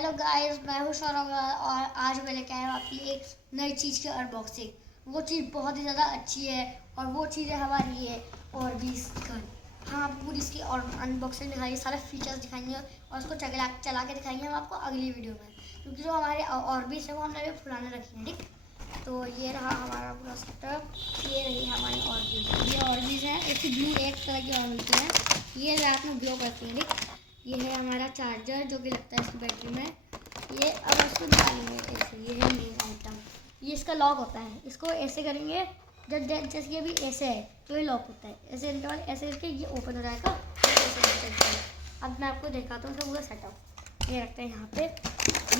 Hello guys, मैं हूं सौरभ और आज मैं लेके आया हूं आपके लिए एक नई चीज़ की अनबॉक्सिंग। वो चीज़ बहुत ही ज़्यादा अच्छी है और वो चीज़ है हमारी ये ऑर्बिस गन। हम आपको पूरी इसकी अनबॉक्सिंग दिखाएंगे, सारे फीचर्स दिखाएंगे और उसको चला के दिखाएंगे हम आपको अगली वीडियो में, क्योंकि जो हमारे ऑर्बिस है वो हमने अभी पुराने रखी है। ठीक, तो ये रहा हमारा पूरा सेटअप। ये रही हमारी ऑर्बिस। ये ऑर्बिस है, इसकी ब्लू एक तरह की और मिलती है, ये रात में ग्लो करती है। ठीक, ये है हमारा चार्जर जो कि लगता है इसकी बैटरी में। ये अब इसको निकालेंगे ऐसे, ये है मेन आइटम। ये इसका लॉक होता है, इसको ऐसे करेंगे जब जैसे ये भी ऐसे है तो ये लॉक होता है, ऐसे इनके बाद ऐसे करके ये ओपन हो जाएगा। अब मैं आपको दिखाता हूँ पूरा सेटअप। ये रखते हैं यहाँ पे,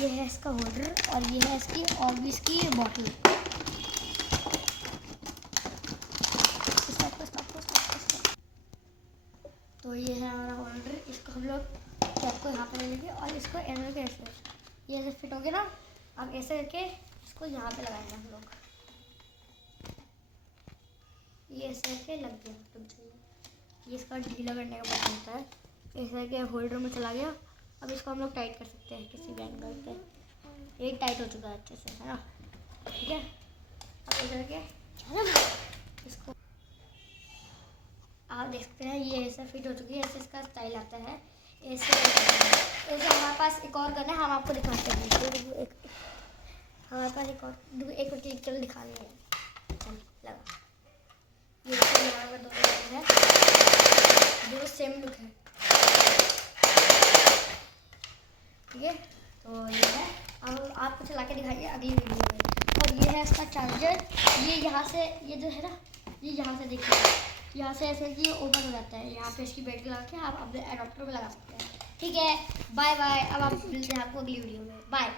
ये है इसका होल्डर और ये है इसकी ऑर्बिस की बॉटल। तो ये है हमारा होल्डर, इसको हम लोग कैप को यहाँ पे ले लेंगे और इसको ऐसे ऐसे ये ऐसे फिट हो गया ना। अब ऐसे करके इसको यहाँ पे लगाएंगे हम लोग, ये ऐसे करके लग गया। तो ये इसका ढीला करने का बटन होता है, ऐसे करके होल्डर में चला गया। अब इसको हम लोग टाइट कर सकते हैं किसी भी एंगल पे। ये टाइट हो चुका है अच्छे से, है ना। ठीक है, अब ऐसे करके इसको आप देख सकते हैं, ये ऐसे फिट हो चुकी है। ऐसे इसका स्टाइल आता है, ऐसे ऐसे। हमारे पास एक और गन है, हम आपको दिखाते हैं। हमारे पास एक और चीज़ चल दिखा रही है। चल लगा, ये हमारा दोनों गन है, दोनों सेम लुक है। ठीक है, तो ये है, अब आपको चला के दिखाइए अगली वीडियो में। और ये है इसका चार्जर। ये यहाँ से, ये जो है ना, ये यहाँ से देखिए, यहाँ से ऐसे कि ओपन हो जाता है। यहाँ पे इसकी बैटरी लगा के आप अपने एडाप्टर में लगा सकते हैं। ठीक है, बाय बाय। अब आप मिलते हैं आपको अगली वीडियो में। बाय।